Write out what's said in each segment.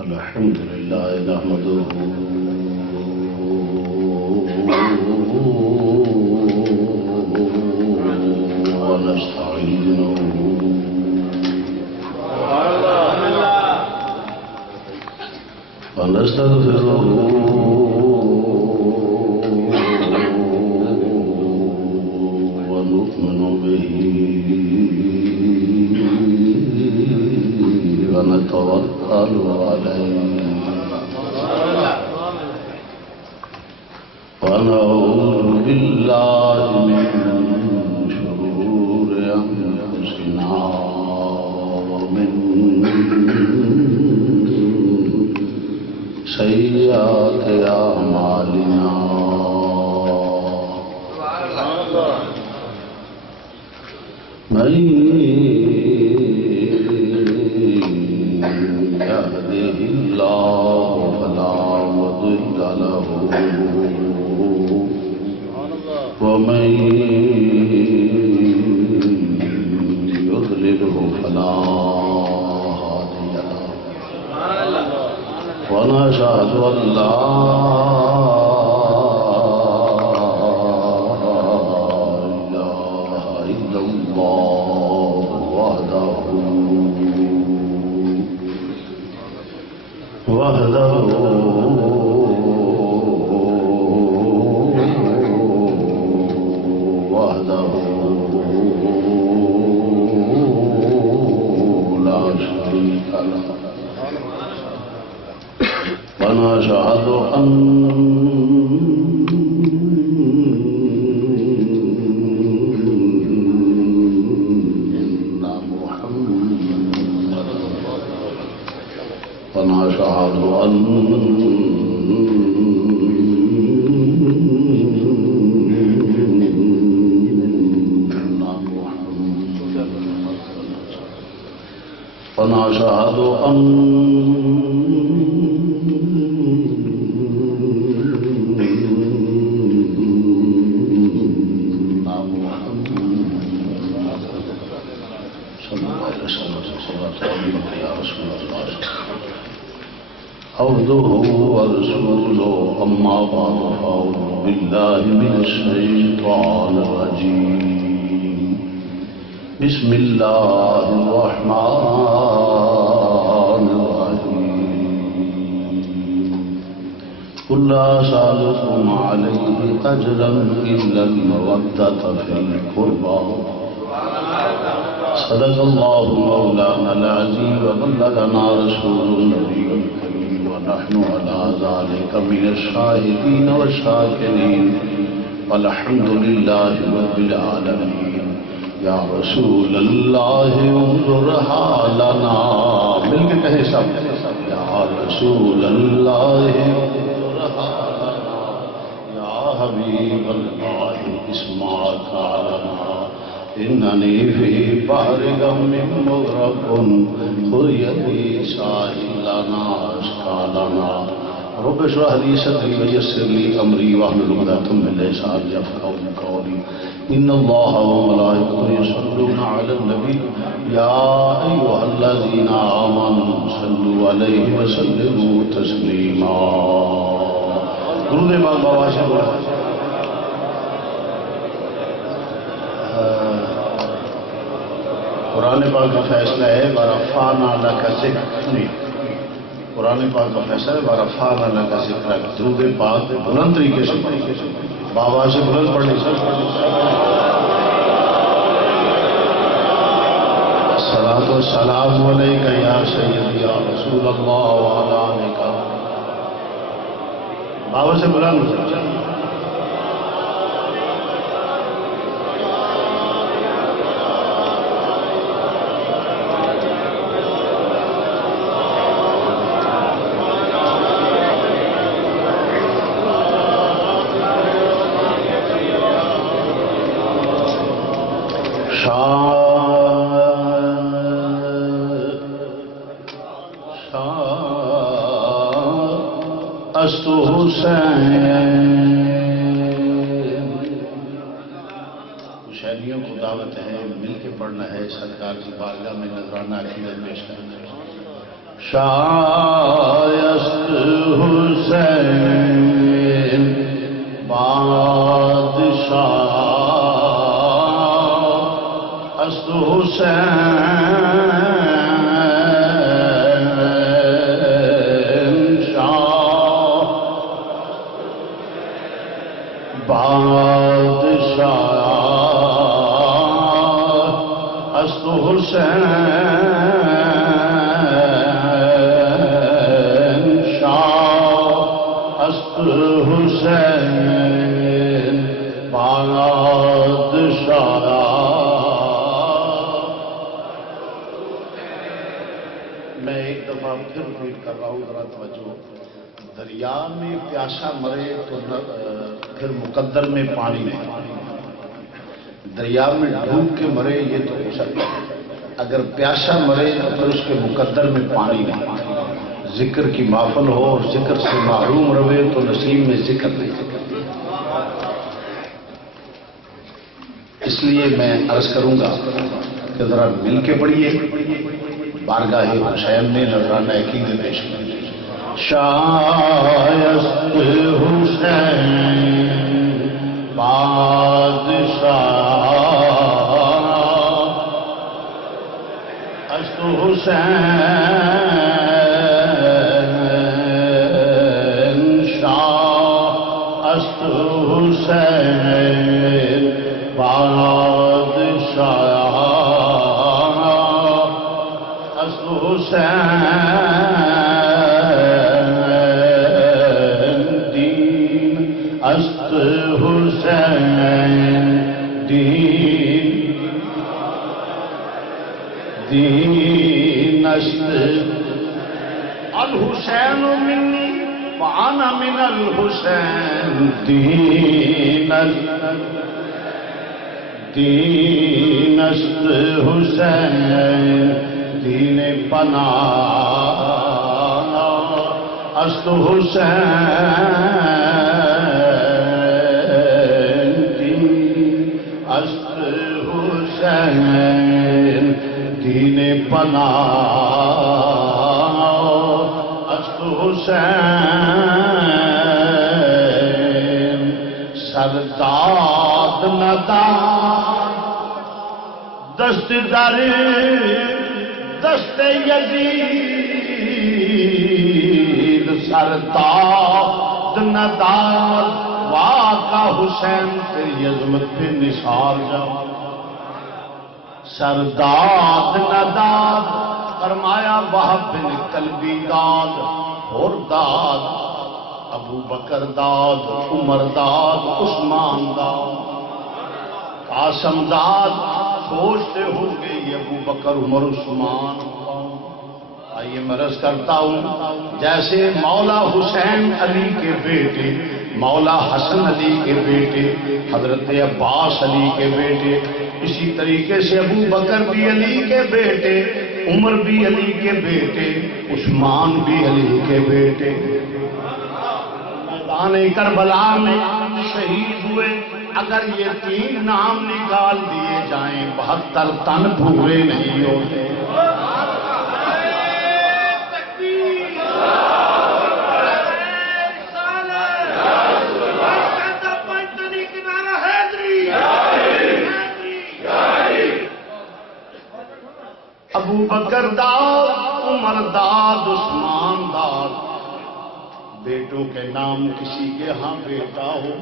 الحمد لله نحمده ونستعينه ونستغفره ونؤمن به ونتوكل عليه ونعوذ بالله من شرور أنفسنا ومن سيئات أعمالنا من يهده الله فلا مضل له ومن يضلله فلا هادي له ونشهد أن لا إله إلا الله وحده لا شريك له ونشهد أن ونشهد أن ونشهد أن عبده ورسوله أما بعد فأعوذ بالله من الشيطان الرجيم بسم الله الرحمن الرحيم قل لا أسألكم عليه أجرا إلا المودة في القربى صدق الله مولانا العظيم وبلغنا رسول النبي الكريم ونحن على ذلك من الشاهدين والشاكرين والحمد لله رب العالمين یا رسول اللہ انظر حالنا مل کے کہیں سب یا رسول اللہ انظر حالنا یا حبیب اللہ اسمع قالنا اننی فی بحر غم مغرق خذ یدی ساحلنا اشکالنا رب اشرح لي صدري ويسر لي امري واحلل عقدة من لساني يفقهوا قولي ان الله وملائكته يصلون على النبي يا ايها الذين امنوا صلوا عليه وسلموا تسليما درود پاک بابا سے قرآن پاک کا فیصلہ ہے ورفعنا لك ذکرک قرآن پاک کا فیصلہ ہے ورفعنا لك ذکرک درود پاک بلند طریقے سے بابا سے بلند پڑھنے سے الصلاة والسلام علیکہ یا سیدی یا رسول اللہ وعلا آلکہ بابا سے بلند ہو جائے استو حسین شہریوں کو دعوت ہے مل کے پڑھنا ہے سرکار کی بارگاہ میں نذرانہ عقیدت پیش کرنا ہے شاہ حسین بادشاہ است حسین شاہ بادشاہ است حسین شاہ است حسین بادشاہ. میں ایک دفعہ پھر ریپیٹ کر رہا ہوں، ذرا توجہ. دریا میں پیاسا مرے تو پھر مقدر میں پانی نہیں. دریا میں ڈوب کے مرے یہ تو ہو سکتا ہے، اگر پیاسا مرے تو پھر اس کے مقدر میں پانی نہیں. ذکر کی محفل ہو اور ذکر سے محروم رہے تو نصیب میں ذکر نہیں. اس لیے میں عرض کروں گا کہ ذرا مل کے پڑھیے بارگاہ حسین میں نذرانہ عقیدت پیش کریں. شایست حسین بادشاہ است حسین شاہ است حسین بادشاہ است حسین دین است حسین دین است الحسین منی وانا من الحسین دین است حسین دین پناہ است حسین دین است حسین دین پناہ است حسین سرداد نداد دست در دست یزید سرداد نداد واقع حسین تیری عظمت پہ نثار جاؤ. سرداد نداد فرمایا وہب بن کلبی داد اور داد ابو بکر داد عمر داد عثمان داد قاسم داد. سوچتے ہوں گے یہ ابو بکر عمر عثمان. آئیے میں عرض کرتا ہوں جیسے مولا حسین علی کے بیٹے، مولا حسن علی کے بیٹے، حضرت عباس علی کے بیٹے، اسی طریقے سے ابو بکر بھی علی کے بیٹے، عمر بھی علی کے بیٹے، عثمان بھی علی کے بیٹے. میدان کربلا میں شہید ہوئے. اگر یہ 3 نام نکال دیے جائیں 72 تن پورے نہیں ہوتے. ابو بکر داد، عمر داد، عثمان داد. بیٹوں کے نام کسی کے ہاں بیٹا ہو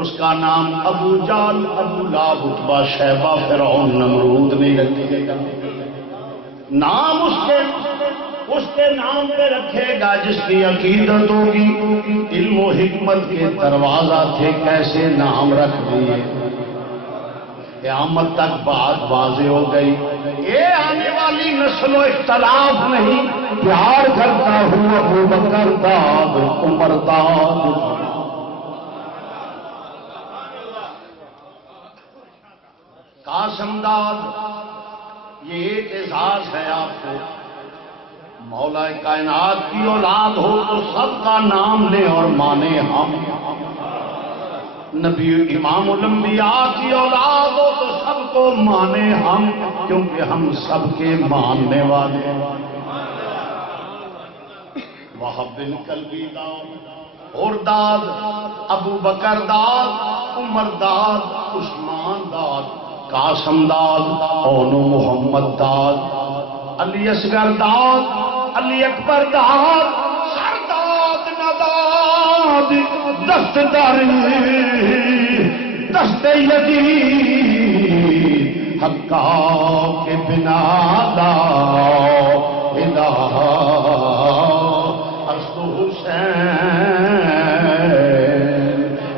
اس کا نام ابو جال، ابو لہب، عتبہ، شیبہ، فرعون، نمرود نہیں رکھے گا. نام اس کے نام پہ رکھے گا جس کی عقیدت ہوگی. علم و حکمت کے دروازہ تھے کیسے نام رکھ دیے. قیامت تک بات واضح ہو گئی. یہ آنے والی نسل و اختلاف نہیں. پیار کرتا ہوں ابو بکر داد، عمر داد، قاسم داد. یہ ایک اعزاز ہے آپ کو. مولا کائنات کی اولاد ہو تو سب کا نام لے اور مانے ہم. نبی امام الانبیاء کی اولاد ہو تو سب کو مانے ہم، کیونکہ ہم سب کے ماننے والے ہیں. وہب بن کلبی داد اور داد، ابو بکر داد، عمر داد، عثمان داد، قاسم داد، اونو محمد داد، علی اصغر داد، علی اکبر داد، سرداد نداد، دست در دست یزید حقا کے بنا لا الہ است حسین،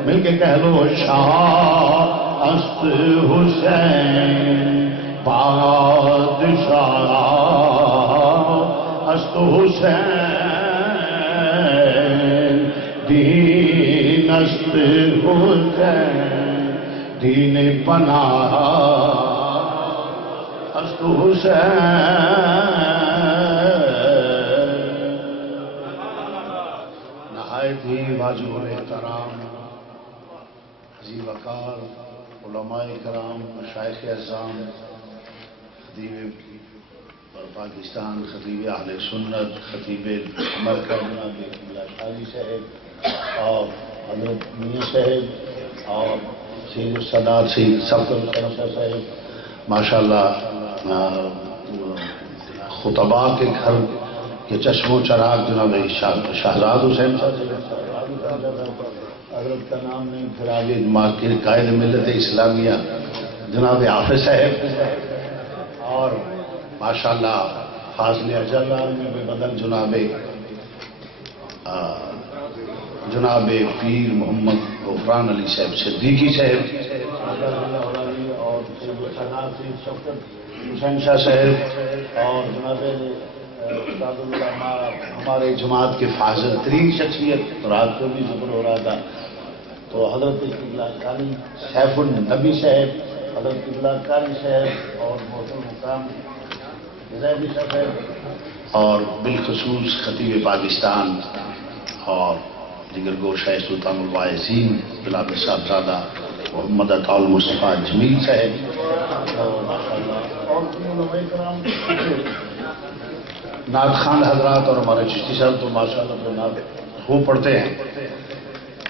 مل کے کہہ لو شاہ است حسین، بادشاہ است حسین، دین است حسین، دین پناہ است حسین۔ نہایت ہی واجب الاحترام عزیز وقار علماء کرام، مشائخ اعظام، خطیب پاکستان، خطیب اہل سنت، خطیب مرکز جناب شاہی صاحب اور حضرت میاں صاحب اور سید السادات سید سفر صاحب، ماشاءاللہ خطباء کے گھر کے چشم و چراغ جناب شہزاد حسین حضرت کا نام نہیں، پھر آگے قائد ملت اسلامیہ جناب حافظ صاحب، اور ماشاءاللہ فاضل اجل میں بھی بدل جناب پیر محمد غفران علی صاحب صدیقی صاحب، اور حسین شاہ صاحب، اور جناب استاد العلماء ہمارے جماعت کے فاضل ترین شخصیت، رات کو بھی ذکر ہو رہا تھا تو حضرت قبلہ قاری سیف النبی صاحب، حضرت قبلہ قاری صاحب اور محترم مقام زیدی صاحب، اور بالخصوص خطیب پاکستان اور دیگر گوشہ سلطان الواعظین جناب صاحبزادہ محمد عطا المصطفیٰ جمیل صاحب، اور علماء کرام، نعت خان حضرات اور ہمارے چشتی صاحب تو ماشاءاللہ تو نعت خوب پڑھتے ہیں،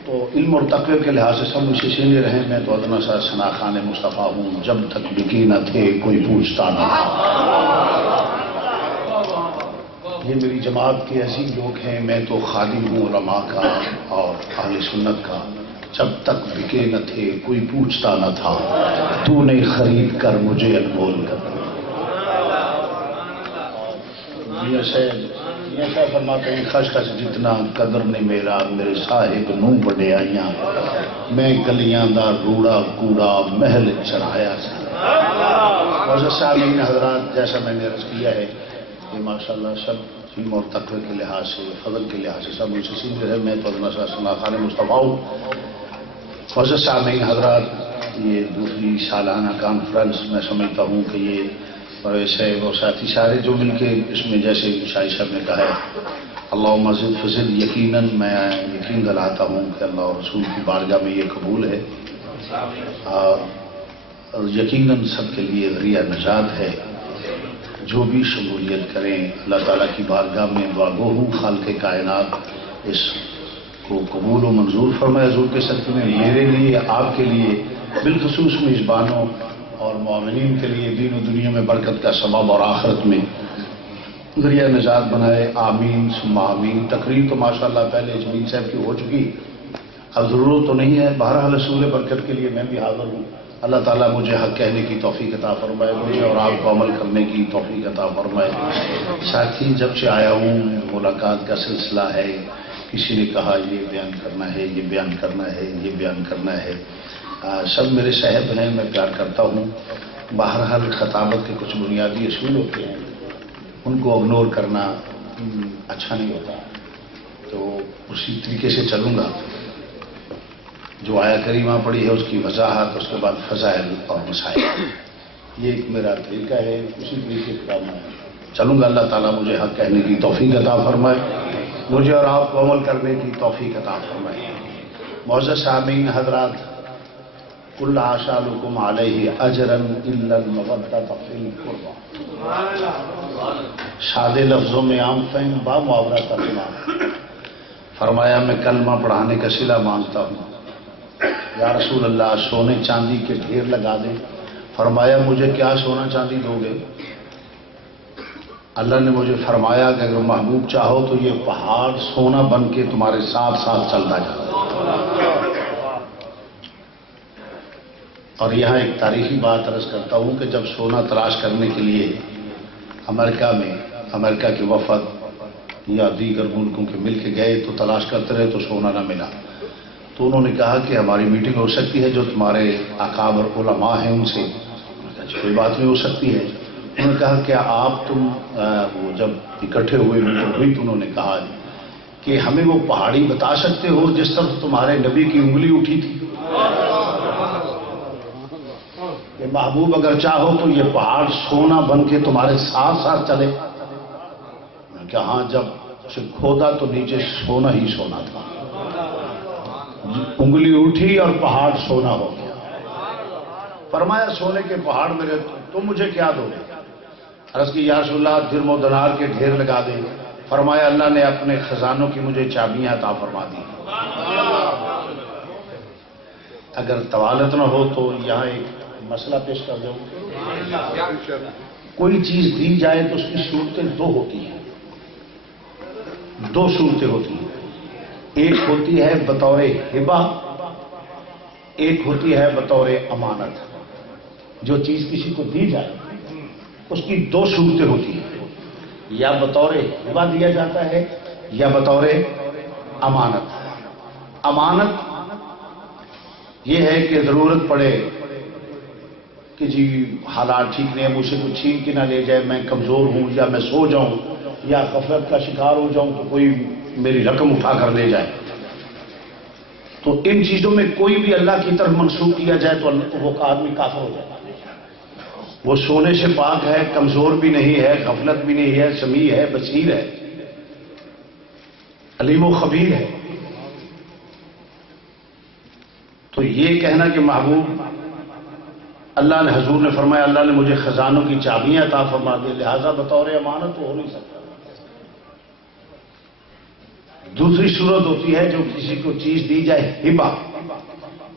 تو علم اور تقوی کے لحاظ سے سب مجھے سینے رہے، میں تو ادنا سا ثنا خان مصطفیٰ ہوں، جب تک بکی نہ تھے کوئی پوچھتا نہ تھا۔ یہ میری جماعت کے عظیم لوگ ہیں، میں تو خادم ہوں علماء کا اور اہل سنت کا، جب تک بکے نہ تھے کوئی پوچھتا نہ تھا، تو نے خرید کر مجھے انمول کر۔ میاں صاحب فرماتے ہیں خش خش جتنا قدر نے میرا میرے صاحب نوں بڑے آئیاں، میں گلیاں دا روڑا کوڑا محل چڑھایا سا۔ معزز سامعین حضرات، جیسا میں نے عرض کیا ہے کہ ماشاءاللہ سب علم اور تقوی کے لحاظ سے، فضل کے لحاظ سے سب مجھ سے سیدھے ہے، میں تو ادنا ثنا خان مصطفیٰ ہوں۔ معزز سامعین حضرات، یہ دوسری سالانہ کانفرنس میں سمجھتا ہوں کہ یہ پرویز صاحب اور ساتھی سارے جو مل کے اس میں، جیسے شاہی صاحب نے کہا ہے اللہم زد فزد، یقیناً میں یقین دلاتا ہوں کہ اللہ اور رسول کی بارگاہ میں یہ قبول ہے، اور یقیناً سب کے لیے ذریعہ نجات ہے۔ جو بھی شمولیت کریں اللہ تعالیٰ کی بارگاہ میں دعا گو ہوں، خالق کائنات اس کو قبول و منظور فرمائے حضور کے صدقے میں، میرے لیے، آپ کے لیے، بالخصوص میزبانوں اور مومنین کے لیے دین و دنیا میں برکت کا سبب اور آخرت میں ذریعہ نجات بنائے، آمین ثم آمین۔ تقریر تو ماشاءاللہ پہلے جمیل صاحب کی ہو چکی، اب ضرورت تو نہیں ہے، بہرحال حصول برکت کے لیے میں بھی حاضر ہوں۔ اللہ تعالیٰ مجھے حق کہنے کی توفیق عطا فرمائے، مجھے اور آپ کو عمل کرنے کی توفیق عطا فرمائے۔ ساتھی جب سے آیا ہوں ملاقات کا سلسلہ ہے، کسی نے کہا یہ بیان کرنا ہے، یہ بیان کرنا ہے، یہ بیان کرنا ہے، سب میرے صاحب ہیں، میں پیار کرتا ہوں۔ بہرحال خطابت کے کچھ بنیادی اصول ہوتے ہیں، ان کو اگنور کرنا اچھا نہیں ہوتا، تو اسی طریقے سے چلوں گا۔ جو آیا کریمہ پڑھی ہے اس کی وضاحت، اس کے بعد فضائل اور مسائل، یہ ایک میرا طریقہ ہے، اسی طریقے سے میں چلوں گا۔ اللہ تعالیٰ مجھے حق کہنے کی توفیق عطا فرمائے، مجھے اور آپ کو عمل کرنے کی توفیق عطا فرمائے۔ معزز سامعین حضرات، قل لا اسألکم علیہ اجرا الا المودۃ فی القربى، سادے لفظوں میں عام فہم با محاورہ ترجمہ، فرمایا میں کلمہ پڑھانے کا صلہ مانگتا ہوں، یا رسول اللہ سونے چاندی کے ڈھیر لگا دیں۔ فرمایا مجھے کیا سونا چاندی دو گے؟ اللہ نے مجھے فرمایا کہ اگر محبوب چاہو تو یہ پہاڑ سونا بن کے تمہارے ساتھ ساتھ چلتا جائے۔ اور یہاں ایک تاریخی بات عرض کرتا ہوں کہ جب سونا تلاش کرنے کے لیے امریکہ کے وفد یا دیگر ملکوں کے مل کے گئے تو تلاش کرتے رہے تو سونا نہ ملا، تو انہوں نے کہا کہ ہماری میٹنگ ہو سکتی ہے جو تمہارے اکابر علماء ہیں ان سے؟ کوئی بات نہیں ہو سکتی ہے۔ انہوں نے کہا کیا آپ وہ جب اکٹھے ہوئے میٹنگ ہوئی تو انہوں نے کہا کہ ہمیں وہ پہاڑی بتا سکتے ہو جس طرف تمہارے نبی کی انگلی اٹھی تھی؟ کہ محبوب اگر چاہو تو یہ پہاڑ سونا بن کے تمہارے ساتھ ساتھ چلے؟ کہ ہاں، جب اسے کھودا تو نیچے سونا ہی سونا تھا، انگلی اٹھی اور پہاڑ سونا ہو گیا۔ فرمایا سونے کے پہاڑ میرے، تم مجھے کیا دو گے؟ عرض کی یا رسول اللہ درم و دینار کے ڈھیر لگا دیں۔ فرمایا اللہ نے اپنے خزانوں کی مجھے چابیاں عطا فرما دی۔ اگر طوالت نہ ہو تو یہاں ایک مسئلہ پیش کر دوں۔ کوئی چیز دی جائے تو اس کی صورتیں دو ہوتی ہیں، دو صورتیں ہوتی ہیں، ایک ہوتی ہے بطور ہبہ، ایک ہوتی ہے بطور امانت۔ جو چیز کسی کو دی جائے اس کی دو صورتیں ہوتی ہیں، یا بطور ہبہ دیا جاتا ہے یا بطور امانت۔ امانت یہ ہے کہ ضرورت پڑے کہ جی حالات ٹھیک نہیں ہے، مجھ سے کچھ چھین کے نہ لے جائے، میں کمزور ہوں یا میں سو جاؤں یا غفلت کا شکار ہو جاؤں تو کوئی میری رقم اٹھا کر لے جائے۔ تو ان چیزوں میں کوئی بھی اللہ کی طرف منسوخ کیا جائے تو وہ آدمی کافر ہو جائے۔ وہ سونے سے پاک ہے، کمزور بھی نہیں ہے، غفلت بھی نہیں ہے، سمیع ہے، بصیر ہے، علیم و خبیر ہے۔ تو یہ کہنا کہ محبوب اللہ نے، حضور نے فرمایا اللہ نے مجھے خزانوں کی چابیاں عطا فرما دی، لہذا بطور امانت تو ہو نہیں سکتا۔ دوسری صورت ہوتی ہے جو کسی کو چیز دی جائے ہبہ،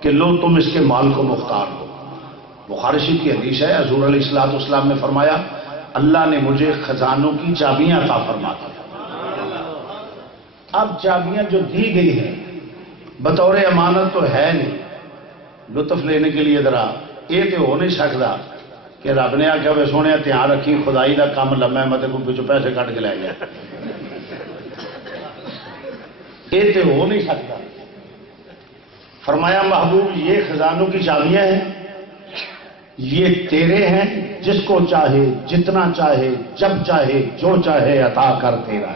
کہ لو تم اس کے مال کو مختار ہو۔ بخاری شریف کی حدیث ہے، حضور علیہ الصلوۃ والسلام نے فرمایا اللہ نے مجھے خزانوں کی چابیاں عطا فرما دی۔ اب چابیاں جو دی گئی ہیں بطور امانت تو ہے نہیں، لطف لینے کے لیے ذرا یہ تو ہو نہیں سکتا کہ رب نے آخیا وہ سونے دھیان رکھی خدائی کا کام لما مت کو پچھو پیسے کٹ کے لے گیا، یہ تو ہو نہیں سکتا۔ فرمایا محبوب یہ خزانوں کی چابیاں ہیں، یہ تیرے ہیں، جس کو چاہے جتنا چاہے جب چاہے جو چاہے عطا کر تیرا۔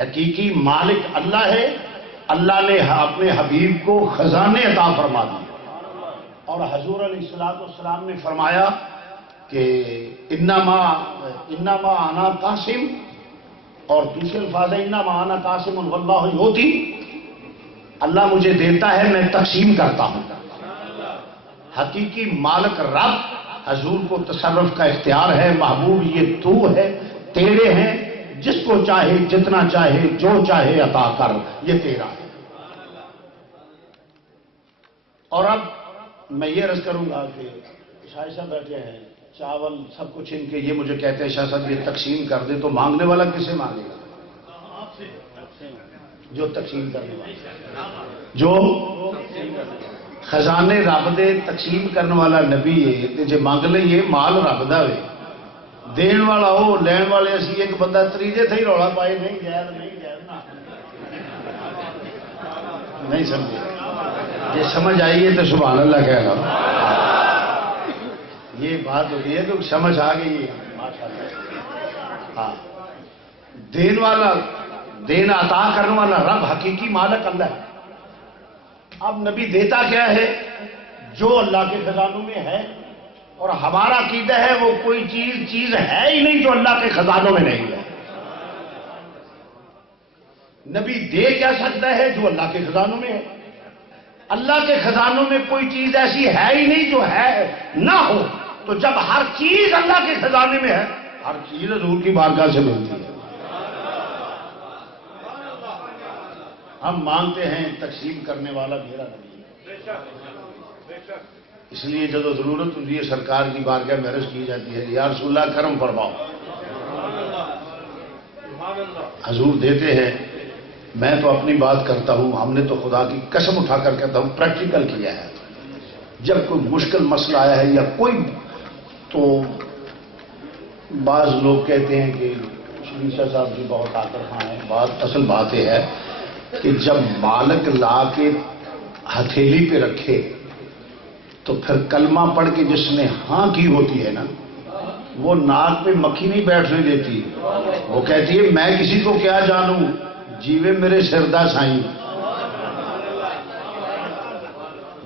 حقیقی مالک اللہ ہے، اللہ نے اپنے حبیب کو خزانے عطا فرما دیے۔ اور حضور علیہ السلام نے فرمایا کہ انما انا قاسم، اور دوسرے الفاظ ہے انما انا قاسم واللہ یعطی، اللہ مجھے دیتا ہے میں تقسیم کرتا ہوں۔ حقیقی مالک رب، حضور کو تصرف کا اختیار ہے، محبوب یہ تو ہے، تیرے ہیں، جس کو چاہے جتنا چاہے جو چاہے عطا کر، یہ تیرا ہے۔ اور اب میں یہ عرض کروں گا کہ شاہ صاحب بیٹھے ہیں، چاول سب کچھ ان کے، یہ مجھے کہتے ہیں شاہ صاحب یہ تقسیم کر دے، تو مانگنے والا کسے مانگے گا؟ جو تقسیم کرنے والا، جو خزانے رب دے تقسیم کرنے والا نبی ہے، جے مانگ لے یہ مال رب دا وے، دین والا ہو لین والے اسی ایک بندہ تریجے تھے ہی رولا پائے نہیں جائز نہیں جائز نہ نہیں سمجھے، یہ سمجھ آئیے تو سبحان اللہ کہہ رہا ہوں۔ یہ بات ہوتی ہے تو سمجھ آ گئی ہے ماشاءاللہ۔ ہاں، دین والا، دین عطا کرنے والا رب حقیقی مالک اللہ ہے۔ اب نبی دیتا کیا ہے؟ جو اللہ کے خزانوں میں ہے، اور ہمارا عقیدہ ہے وہ کوئی چیز ہے ہی نہیں جو اللہ کے خزانوں میں نہیں ہے۔ نبی دے کیا سکتا ہے جو اللہ کے خزانوں میں ہے۔ اللہ کے خزانوں میں کوئی چیز ایسی ہے ہی نہیں جو ہے نہ ہو، تو جب ہر چیز اللہ کے خزانے میں ہے، ہر چیز حضور کی بارگاہ سے ملتی ہے۔ ہم مانتے ہیں تقسیم کرنے والا میرا نبی ہے، اس لیے جب ضرورت ہوتی ہے سرکار کی بارگاہ میں عرض کی جاتی ہے یا رسول اللہ کرم فرماؤ، حضور دیتے ہیں۔ میں تو اپنی بات کرتا ہوں، ہم نے تو خدا کی قسم اٹھا کر کہتا ہوں پریکٹیکل کیا ہے۔ جب کوئی مشکل مسئلہ آیا ہے یا کوئی، تو بعض لوگ کہتے ہیں کہ شریشہ صاحب جی بہت آکر خان ہیں، اصل بات یہ ہے کہ جب مالک لا کے ہتھیلی پہ رکھے تو پھر کلمہ پڑھ کے جس نے ہاں کی ہوتی ہے نا، وہ ناک پہ مکھی نہیں بیٹھنے دیتی، وہ کہتی ہے میں کسی کو کیا جانوں، جیوے میرے سردہ سائیں۔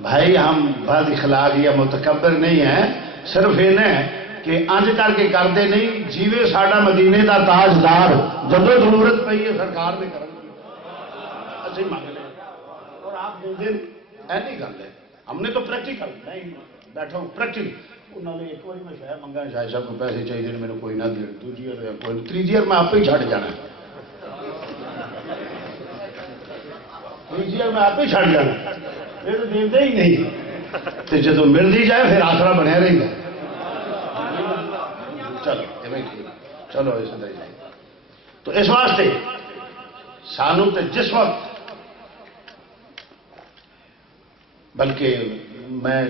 بھائی ہم بد اخلاق یا متکبر نہیں ہیں، صرف انہیں کہ انج کر کے کرتے نہیں، جیوے ساڈا مدینے دا تاجدار، جب ضرورت پئی ہے سرکار نے کرن اچھی مانگ لیں اور آپ دے دیں، ایسی گل ہے۔ ہم نے تو پریکٹیکل نہیں بیٹھا ہوں، پریکٹیکل انہوں نے ایک بار میں شاید منگا، شاید صاحب کو پیسے چاہیے میرے کوئی نہ دے، دوسری بار کوئی تیسری بار میں آپ ہی چھڈ جانا، تیسری بار میں آپ ہی چھڈ جانا، یہ تو دیتے ہی نہیں، تو جب ملتی جائے پھر آسرا بنیا رہے گا۔ چلو چلو اسے دے جائے، تو اس واسطے سانو تے جس وقت، بلکہ میں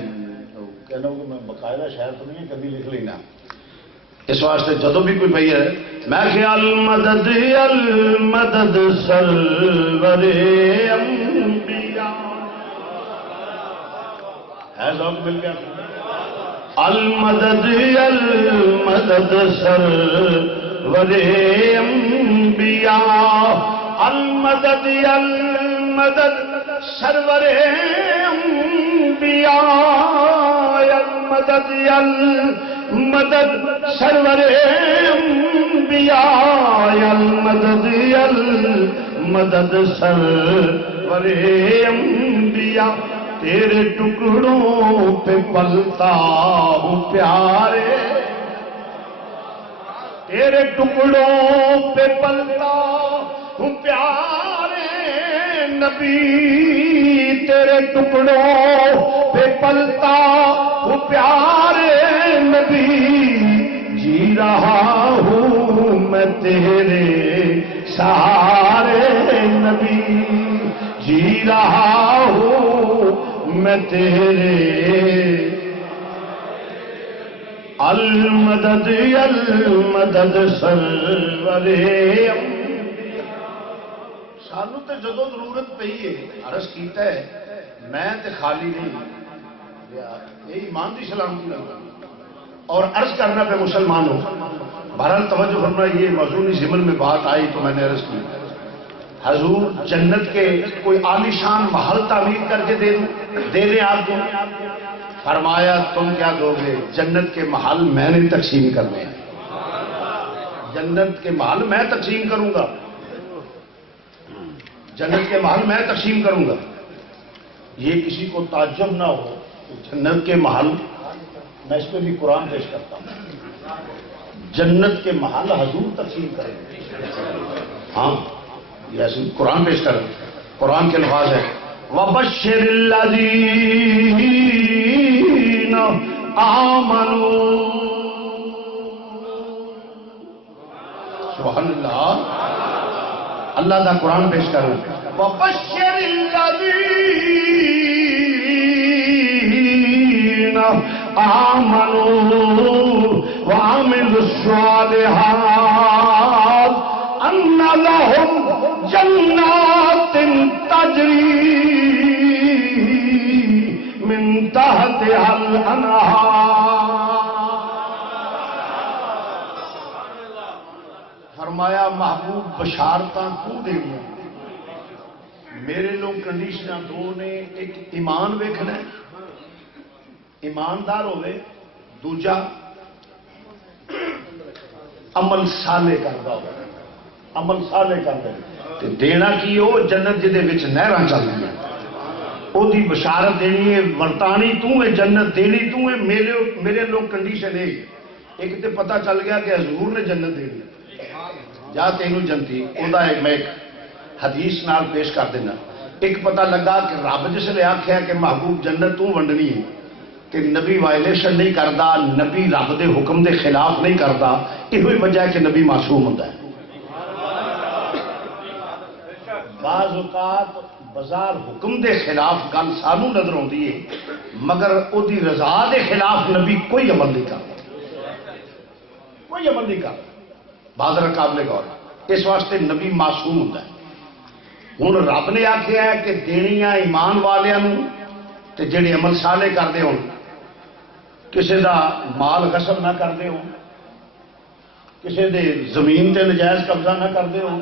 کہنا ہوں کہ میں باقاعدہ شاعر تو نہیں کبھی لکھ لینا، اس واسطے جدو بھی کوئی بھائی ہے میں کہ المدد المدد سرور انبیاء ہے ذوق مل گیا، المدد المدد سرور انبیاء، المدد المدد سرور انبیاء، المدد المدد سرور انبیاء، المدد المدد سرور انبیاء، تیرے ٹکڑوں پہ پلتا ہوں پیارے، تیرے ٹکڑوں پہ پلتا ہوں پیارے نبی، تیرے ٹکڑوں پہ پلتا ہوں پیارے نبی، جی رہا ہوں میں تیرے سہارے نبی، جی رہا ہوں میں تیرے، المدد المدد سرور سانو تے جدو ضرورت پئی ہے عرض کیتا ہے، میں تے خالی نہیں، یہ ایمان دی سلامتی لگتا اور عرض کرنا پہ مسلمان ہو۔ بہرحال توجہ فرما، یہ موضوعی ضمن میں بات آئی تو میں نے عرض کی، حضور جنت کے کوئی عالیشان محل تعمیر کر کے دے دیں آپ کو، فرمایا تم کیا دو گے، جنت کے محل میں نے تقسیم کرنے ہیں، جنت کے محل میں تقسیم کروں گا، جنت کے محل میں تقسیم کروں گا۔ یہ کسی کو تعجب نہ ہو کہ جنت کے محل، میں اس پہ بھی قرآن پیش کرتا ہوں، جنت کے محل حضور تقسیم کریں گے، ہاں یہ قرآن پیش کر، قرآن کے الفاظ ہے وَبَشِّرِ الَّذِينَ آمَنُوا، سبحان اللہ، اللہ دا قرآن پیش کر، وَبَشِّرِ الَّذِينَ آمَنُوا وَعَمِلُوا الصَّالِحَاتِ أَنَّ لَهُمْ جَنَّاتٍ تَجْرِي مِن تَحْتِهَا الْأَنْهَارُ، فرمایا محبوب بشارتاں کو دے گا، میرے لوگ کنڈیشناں دو نے، ایک ایمان ویکھنا ہے، ایماندار ہوئے، دوجا عمل صالح کرتا ہو، عمل صالح کرتا ہے، دینا کی ہو جنت جدے وچ نہراں چل رہی ہیں، او دی بشارت دینی ہے، ورتانی تو ہے، جنت دینی تو ہے، میرے لوگ کنڈیشن ہے ایک تے پتہ چل گیا کہ حضور نے جنت دینی جا تینوں جنتی او ایک میں ایک حدیث نال پیش کر دینا۔ ایک پتہ لگا کہ رب جس نے آخیا کہ محبوب جنت تو ونڈنی ہے کہ نبی وائلیشن نہیں کرتا، نبی رب دے حکم دے خلاف نہیں کرتا، یہ وجہ ہے کہ نبی معصوم ہوتا ہے۔ بعض اوقات بازار حکم دے خلاف گل سانو نظر آتی ہے مگر او دی رضا دے خلاف نبی کوئی عمل نہیں کرتا، کوئی عمل نہیں کرتا۔ بازار قابل غور اس واسطے نبی معصوم ہوتا ہے۔ ہوں رب نے آخیا ہے کہ دینیاں ایمان والوں تے جڑے عمل صالح کرتے ہو، کسی دا مال غصب نہ کرتے ہو، کسی دے زمین تے نجائز قبضہ نہ کرتے ہو،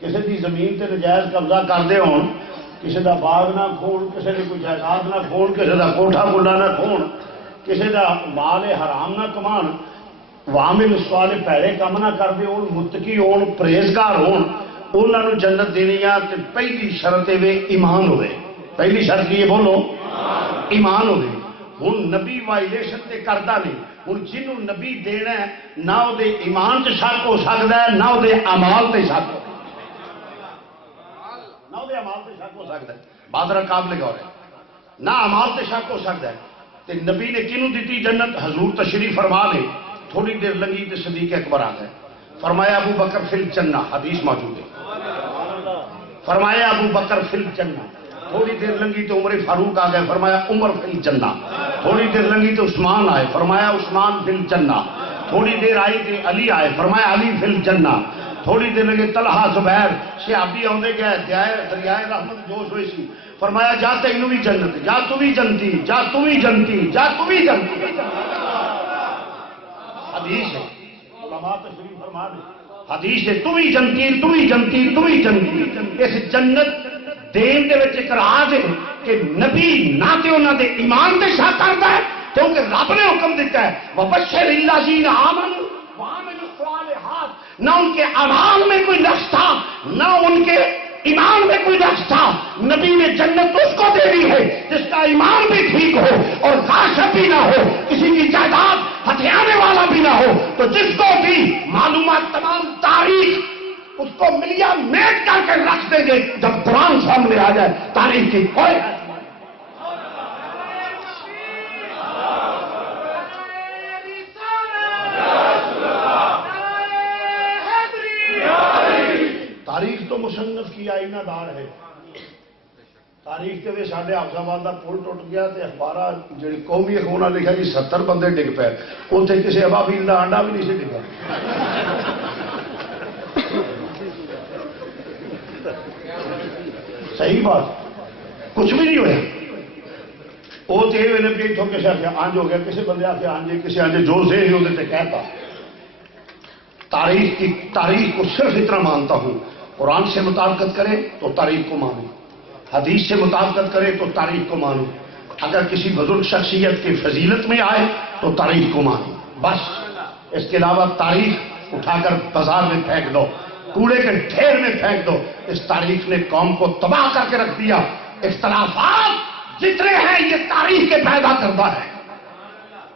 کسی دی زمین تے نجائز قبضہ کرتے ہو، کسی دا باغ نہ کھون، کسی دی کوئی جائیداد نہ کھون، کسی دا کوٹھا کنڈا نہ کھون، کسی دا مال حرام نہ کمان، وامل سوالے پیڑے کم نہ کرتے ہون، متقی ہون، پرہیزگار ہون، انہاں نوں جنت دینی ہے۔ تے پہلی شرط ہے ایمان ہوئے، پہلی شرط یہ بولو ایمان ہوئے۔ ہوں نبی وائلیشن تے کرتا نہیں، ہوں جنہوں نبی دینا ہے نہ وہ ایمان تے شک ہو سکتا ہے نہ وہ امال تے شک ہو، نہ وہ امال تے شک ہو سکتا ہے۔ بادر قابل غور ہے، نہ امال تے شک ہو سکتا ہے۔ تے نبی نے کنوں دیتی جنت؟ حضور تشریف فرما لے، تھوڑی دیر لگی تے صدیق اکبر آ گئے، فرمایا ابو بکر فی الجنہ، حدیث موجود ہے، فرمایا ابو بکر فی الجنہ۔ تھوڑی دیر لگی تو عمر فاروق آ گئے، فرمایا عمر فی الجنہ۔ تھوڑی دیر لگی تو عثمان آئے، فرمایا عثمان فی الجنہ۔ تھوڑی دیر آئی تو علی آئے، فرمایا علی فی الجنہ۔ تھوڑی دیر لگے طلحہ زبیر صحابی آندے گئے، دریائے رحمت جوش ہوئی سی، فرمایا جا تینوں بھی جنت، جا تو بھی جنتی، جا تو بھی جنتی، جا تو بھی جنتی۔ حدیث ہے، علماء تشریف فرما دے، حدیث ہے، تو بھی جنتی، تو بھی جنتی، تو بھی جنتی۔ اس جنت دین دے وچ ایک راز ہے کہ نبی نہ تے انہاں دے ایمان تے شک کردا ہے کیونکہ رب نے حکم دیتا ہے وبشر الذین آمنوا وعملوا الصالحات۔ نہ ان کے اعمال میں کوئی نقص تھا نہ ان کے ایمان میں کوئی نقص تھا۔ نبی نے جنت اس کو دے دی ہے جس کا ایمان بھی ٹھیک ہو اور غاشب بھی نہ ہو، کسی کی جائیداد ہتھیانے والا بھی نہ ہو، تو جس کو بھی معلومات تمام تاریخ اس کو ملیا میٹ کر کے رکھ دیں گے جب قرآن سامنے آ جائے تاریخ کی کوئی تاریخ تو مصنف کی آئینہ دار ہے۔ تاریخ کے بھی ساڈے حافظ آباد کا پل ٹوٹ گیا تو اخبار جی قومی اخبار لکھا کہ 70 بندے ڈگ پے، اتنے کسی ابابیل کا آنڈا بھی نہیں سی ڈگا۔ صحیح بات، کچھ بھی نہیں ہوا۔ وہ تو یہ ہوئے کہ اتوں کسی آخیا آنج ہو گیا، کسی بندے آخیا آنجے، کسی آنجے جو سے وہ کہتا۔ تاریخ کو صرف اتنا مانتا ہوں، قرآن سے مطابقت کرے تو تاریخ کو مانو، حدیث سے مطابقت کرے تو تاریخ کو مانو، اگر کسی بزرگ شخصیت کی فضیلت میں آئے تو تاریخ کو مانو، بس۔ اس کے علاوہ تاریخ اٹھا کر بازار میں پھینک دو، کوڑے کے ڈھیر میں پھینک دو۔ اس تاریخ نے قوم کو تباہ کر کے رکھ دیا۔ اختلافات جتنے ہیں یہ تاریخ کے پیدا کرتا ہے،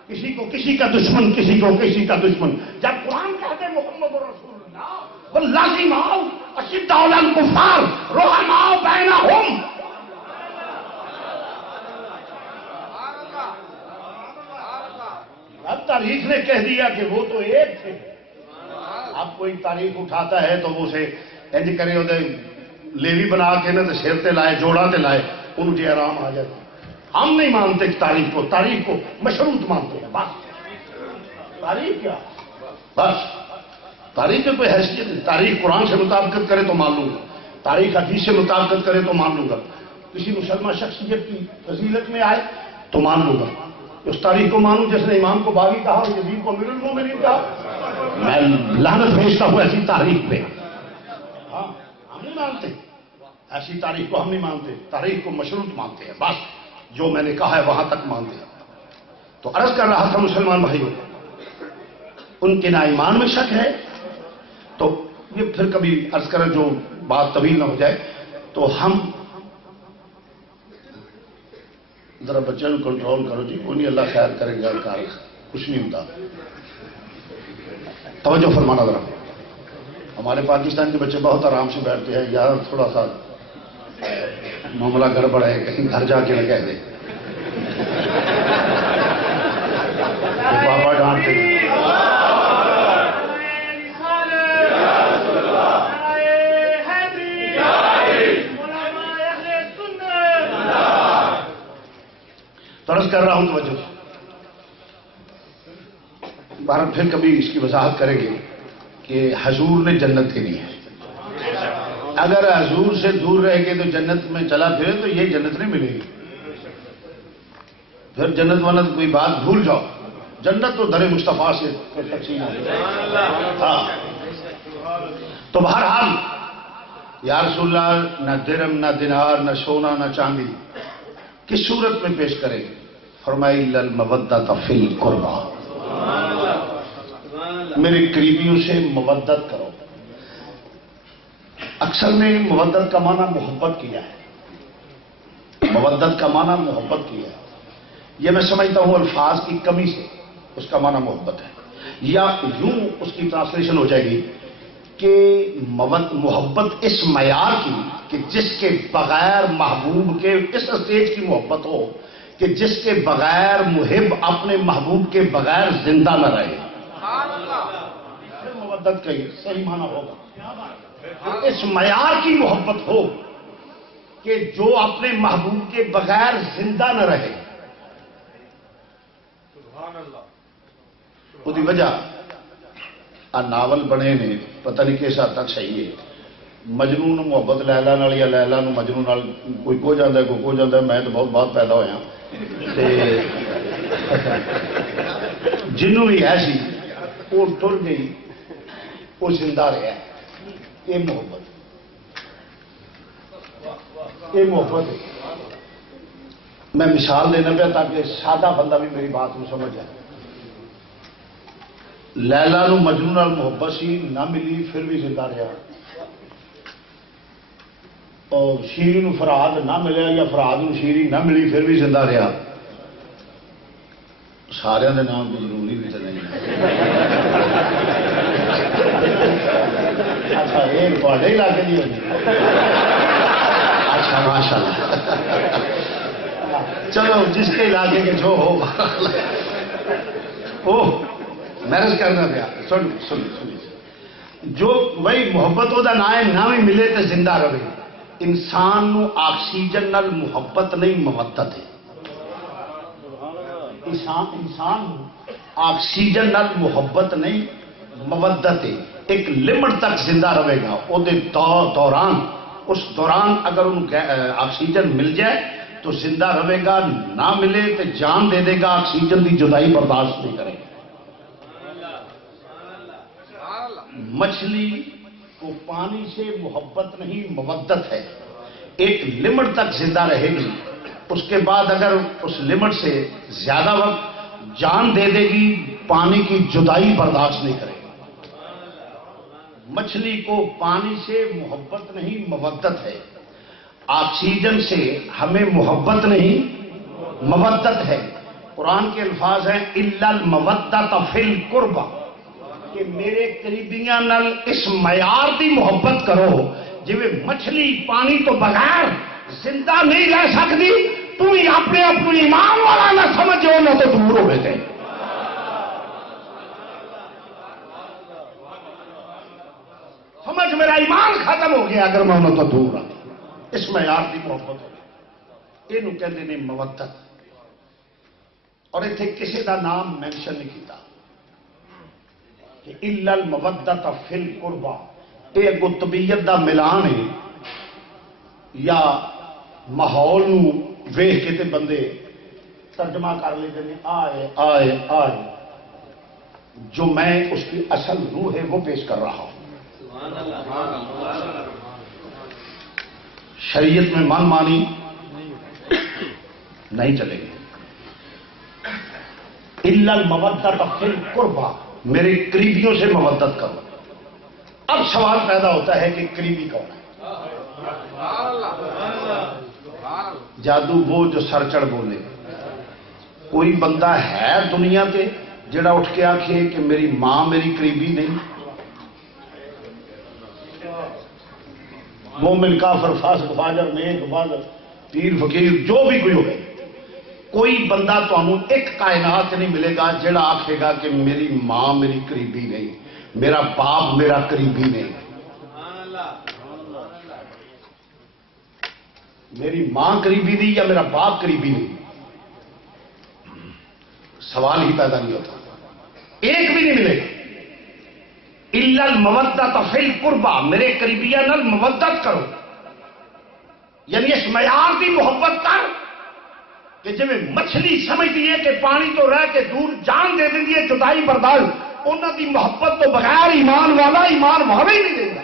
کسی کو کسی کا دشمن، کسی کو کسی کا دشمن۔ جب قرآن کہتے ہیں محمد رسول اللہ والذین اشداء علی الکفار رحماء بینہم، اب تاریخ نے کہہ دیا کہ وہ تو ایک تھے۔ اب کوئی تاریخ اٹھاتا ہے تو وہ اسے انج کرے وہ لیوی بنا کے نہ تو سر تے لائے، جوڑا تے لائے، ان کے آرام آ جاتے۔ ہم نہیں مانتے تاریخ کو مشروط مانتے ہیں، بس۔ تاریخ کیا؟ بس تاریخ کی کوئی حیثیت نہیں۔ تاریخ قرآن سے مطابقت کرے تو مان لوں گا، تاریخ حدیث سے مطابقت کرے تو مان لوں گا، کسی مسلمان شخصیت کی فضیلت میں آئے تو مان لوں گا۔ اس تاریخ کو مانوں جس نے امام کو باغی کہا اور یزید کو امیر المومنین کہا، میں لعنت بھیجتا ہوں ایسی تاریخ پہ۔ ہاں ہم نہیں مانتے ایسی تاریخ کو، ہم نہیں مانتے، تاریخ کو مشروط مانتے ہیں، بس جو میں نے کہا ہے وہاں تک مانتے ہیں۔ تو عرض کر رہا تھا مسلمان بھائیوں، ان کے نہ ایمان میں شک ہے، تو یہ پھر کبھی عرض کریں جو بات طویل نہ ہو جائے، تو تو ہم ذرا بچوں کو کنٹرول کرو جی، کوئی نہیں، اللہ خیر کرے گا، کار کچھ نہیں ہوتا. توجہ فرمانا ذرا. ہمارے پاکستان کے بچے بہت آرام سے بیٹھتے ہیں، یار تھوڑا سا معاملہ گڑبڑ ہے، کہیں گھر جا کے نہ کہہ دیں پاپا ڈانٹتے ہیں. عرض کر رہا ہوں توجہ. بھارت پھر کبھی اس کی وضاحت کریں گے کہ حضور نے جنت دینی ہے. اگر حضور سے دور رہ کے تو جنت میں چلا پھرے تو یہ جنت نہیں ملے گی. پھر جنت ونت کوئی بات بھول جاؤ، جنت تو در مصطفیٰ سے تقسیم ہے. ہاں تو بہرحال یا رسول اللہ، نہ درم نہ دینار نہ سونا نہ چاندی کس صورت میں پیش کریں؟ فرمائی للمودۃ فی القربى، میرے قریبیوں سے مودت کرو. اکثر نے مودت کا معنی محبت کیا ہے، مودت کا معنی محبت کیا ہے. یہ میں سمجھتا ہوں الفاظ کی کمی سے اس کا معنی محبت ہے، یا یوں اس کی ٹرانسلیشن ہو جائے گی کہ محبت اس معیار کی کہ جس کے بغیر محبوب کے، اس اسٹیج کی محبت ہو کہ جس کے بغیر محب اپنے محبوب کے بغیر زندہ نہ رہے. محبت کا یہ صحیح معنی ہوگا. اس معیار کی محبت ہو کہ جو اپنے محبوب کے بغیر زندہ نہ رہے. وہی وجہ ناول بنے نے، پتہ نہیں کس حد تک صحیح ہے. مجنوں نو محبت لیلا نال یا لیلا نو مجنوں نال کوئی کہو جاندا ہے، کوئی کہو جاندا ہے. میں تو بہت بعد پیدا ہویا تے جنوں بھی ہے سی وہ ٹر گئی، وہ زندہ رہا. یہ محبت، یہ محبت ہے. میں مثال دینا پیا تاکہ سادہ بندہ بھی میری بات کو سمجھ جائے. لیلا نو مجنوں نال محبت سی، نہ ملی پھر بھی زندہ رہا. اور شیری نو فرہاد نہ ملیا یا فرہاد نو شیری نہ ملی پھر بھی زندہ رہا. سارے دے نام تو ضروری بھی تو نہیں. اچھا یہ تھوڑے علاقے کی ہوگی. اچھا ماشاء اللہ. چلو جس کے علاقے کے جو ہو محرض کرنا پیا. سنی جو وہی محبت وہ نہ ہے، نہ بھی ملے تو زندہ رہے. انسان نو آکسیجن نال محبت نہیں مودت ہے. انسان آکسیجن نال محبت نہیں مودت ہے. ایک لمٹ تک زندہ رہے گا. وہ دوران، اس دوران اگر ان آکسیجن مل جائے تو زندہ رہے گا، نہ ملے تو جان دے دے گا. آکسیجن کی جدائی برداشت نہیں کرے گا. مچھلی کو پانی سے محبت نہیں مودت ہے. ایک لمٹ تک زندہ رہے گی، اس کے بعد اگر اس لمٹ سے زیادہ وقت جان دے دے گی، پانی کی جدائی برداشت نہیں کرے گی. مچھلی کو پانی سے محبت نہیں مودت ہے. آکسیجن سے ہمیں محبت نہیں مودت ہے. قرآن کے الفاظ ہیں الا المودۃ فی القربى، کہ میرے قریبیاں نال اس معیار دی محبت کرو جی مچھلی پانی تو بغیر زندہ نہیں رہ سکتی. تم ہی اپنے ایمان والا نہ سمجھو، نہ تو دور ہو گئے. سمجھ میرا ایمان ختم ہو گیا اگر میں انہوں تو دور ہوں. اس معیار کی محبت ہو یہ کہتے ہیں مودت. اور اتنے کسی کا نام مینشن نہیں کیتا کہ الا المودۃ فی القربى. یہ اگو طبیعت دا ملان ہے یا ماحول نو ویخ کے تے بندے ترجمہ کر لیتے ہیں آئے آئے آئے. جو میں اس کی اصل روح ہے وہ پیش کر رہا ہوں. شریعت میں من مانی نہیں چلے گی. الا المودۃ فی القربى، میرے قریبیوں سے مودت کرو. اب سوال پیدا ہوتا ہے کہ قریبی کون ہے؟ جادو وہ جو سر چڑھ بولے. کوئی بندہ ہے دنیا تے جڑا اٹھ کے آکھے کہ میری ماں میری قریبی نہیں؟ مومن کافر فاسق فاجر نیک بد پیر فقیر جو بھی کوئی ہوئے، کوئی بندہ تمہیں ایک کائنات نہیں ملے گا جڑا آکھے گا کہ میری ماں میری قریبی نہیں، میرا باپ میرا قریبی نہیں. میری ماں قریبی نہیں یا میرا باپ قریبی نہیں، سوال ہی پیدا نہیں ہوتا. ایک بھی نہیں ملے گا. الا المودۃ فی القربى، میرے قریبیاں نال مودت کرو، یعنی اس معیار دی محبت کر کہ جی مچھلی سمجھتی ہے کہ پانی تو رہ کے دور جان دے دیں ہے جدائی برداشت، انہوں دی محبت تو بغیر ایمان والا ایمان والا ہی نہیں دیتا.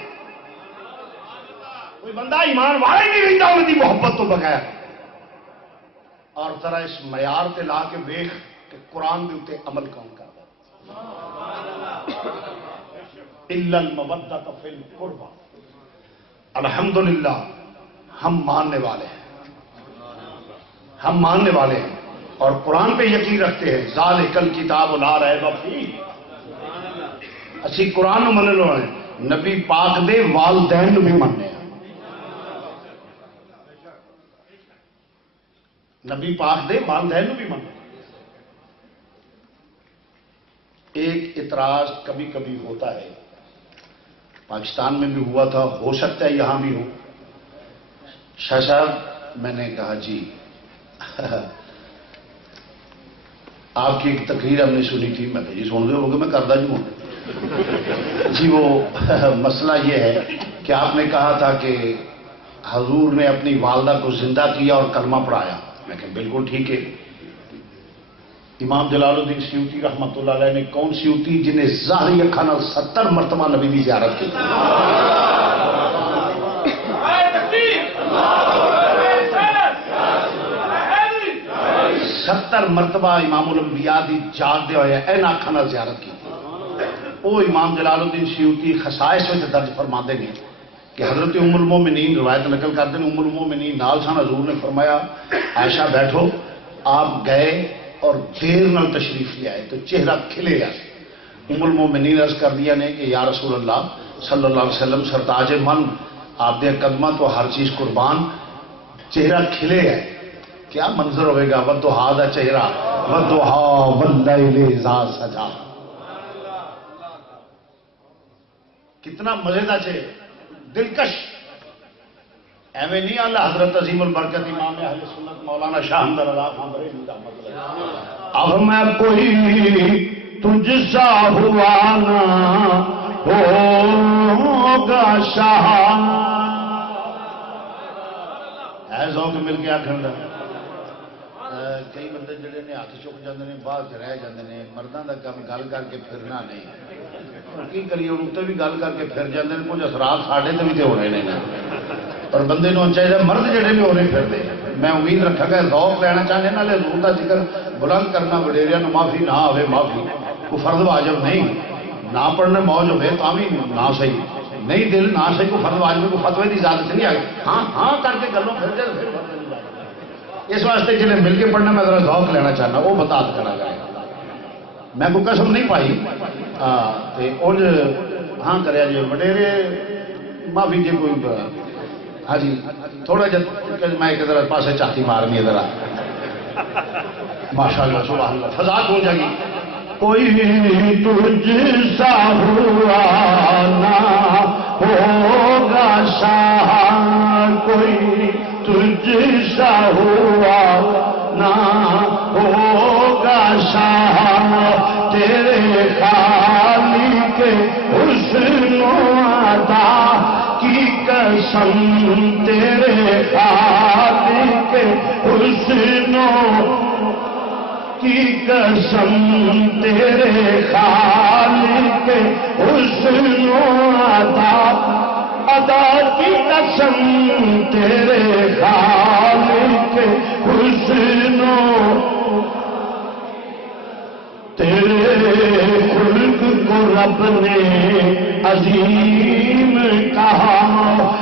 کوئی بندہ ایمان والا ہی نہیں رہتا انہوں دی محبت تو بغیر. اور ذرا اس معیار تے لا کے ویخ کہ قرآن کے اتنے عمل کون کرتا. الا المودۃ فی القربى. الحمدللہ ہم ماننے والے ہیں، ہم ماننے والے ہیں اور قرآن پہ یقین رکھتے ہیں. ذالک الکتاب لا ریب فیہ. اسی قرآن من لو ہیں، نبی پاک دے والدین بھی مننے ہیں. نبی پاک دے والدین بھی مننے. ایک اعتراض کبھی کبھی ہوتا ہے، پاکستان میں بھی ہوا تھا، ہو سکتا ہے یہاں بھی ہو. شاہ صاحب میں نے کہا جی آپ کی ایک تقریر ہم نے سنی تھی. میں جی سن رہے ہوگا، میں کردہ جو ہوں جی. وہ مسئلہ یہ ہے کہ آپ نے کہا تھا کہ حضور نے اپنی والدہ کو زندہ کیا اور کلمہ پڑھایا. میں کہ بالکل ٹھیک ہے. امام جلال الدین سیوطی رحمت اللہ علیہ نے، کون سیوطی جنہیں ظاہری اکھاں نال 70 مرتبہ نبی کی زیارت کی. 70 مرتبہ امام الانبیاء دی جان دے ہوئے این اکھاں نال زیارت کی. وہ امام جلال الدین سیوطی خصائص میں درج فرماتے ہیں کہ حضرت ام المومنین روایت نقل کرتے ہیں، ام المومنین نال سن حضور نے فرمایا عائشہ بیٹھو. آپ گئے اور دیر نال تشریف لے آئے تو چہرہ کھلے گا. ام المومنین عرض کر دیا نے کہ یا رسول اللہ صلی اللہ علیہ وسلم سرتاج من آپ دے قدمہ تو ہر چیز قربان، چہرہ کھلے ہے، کیا منظر ہوئے گا. والضحیٰ دا چہرہ، والضحیٰ واللیل اذا سجا. کتنا مزے دا چہرہ، دلکش. ایویں نہیں اللہ حضرت عظیم البرکت امام اہل سنت مولانا شاہ حمد رضا خان بریلوی رحمۃ اللہ. اب میں کوئی تجھ سا ہوا نہ ہوگا شاہ. ہے ذوق مل کے آخر. کئی بندے جڑے نے ہاتھ چک جاتے ہیں، باہر رہ جاتے ہیں. مردوں کا کام گل کر کے پھرنا نہیں. کی کریے ان اتنے بھی گل کر کے پھر جاتے ہیں. کچھ اثرات ساڈے تے بھی تو ہونے نہیں. اور بندے نو چاہیے مرد جڑے بھی ہونے پھرتے. میں امید رکھا گا ذوق لینا چاہنے نالے حضور کا ذکر بلند کرنا، وڈیریاں نو معافی نہ ہوے معافی، کوئی فرض واجب نہیں. نہ پڑھنے موج ہوے تا بھی نہ صحیح نہیں، دل نہ صحیح کوئی فرض واجب کوئی فتوی کی اجازت نہیں آئی. ہاں ہاں کر کے گلوں پھر جائے پھر. اس واسطے جنہیں مل کے پڑھنا میں ذرا ذوق لینا چاہنا وہ بتا کرا گا. میں کوئی قسم نہیں پائی اور ہاں کریا جی وڈیرے معافی جی کوئی. ہاں جی تھوڑا جا میں ایک ذرا پاسے چاتی مارنی ہے ذرا. ماشاء اللہ سبحان اللہ فضا ہو جائے گی. کوئی تجھ سا ہوا نہ ہوگا شاہ، کوئی تجھ سا ہوا نہ ہوگا شاہ. تیرے خالق حسن و عطا کی قسم، تیرے خالق حسن کی قسم، تیرے خالق حسن و عطا کی قسم، تیرے خالق حسن تیرے خلق کو رب نے عظیم کہا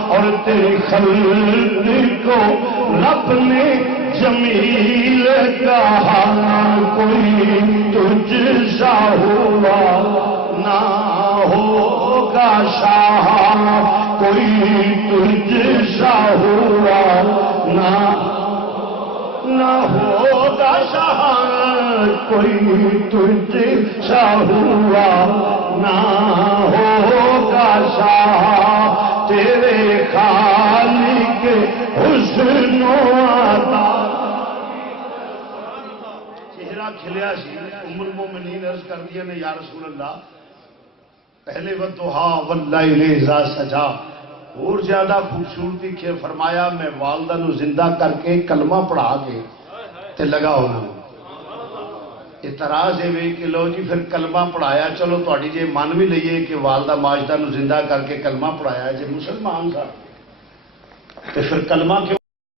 اور تیرے خلق کو رب نے جمیل کہا، کوئی تجھ سا ہوا نہ ہوگا شاہ، کوئی تجھ سا ہوا نہ ہوگا شاہ، کوئی تجھ سا ہوا نہ ہوگا شاہ، تیرے خالق حسن و عطا۔ چہرہ کھلیا سی، ام المومنین عرض کر دیا نے یا رسول اللہ پہلے والضحا واللیل اذا سجا، اور زیادہ خوبصورتی کے فرمایا میں والدہ نو زندہ کر کے کلمہ پڑھا کے تے لگا ہونا۔ اعتراض ہے کہ لو جی پھر کلمہ پڑھایا، چلو تہاڈی جے من بھی لئیے کہ والدہ ماجدہ نو زندہ کر کے کلمہ پڑھایا، جے مسلمان تھا تے پھر کلمہ کیوں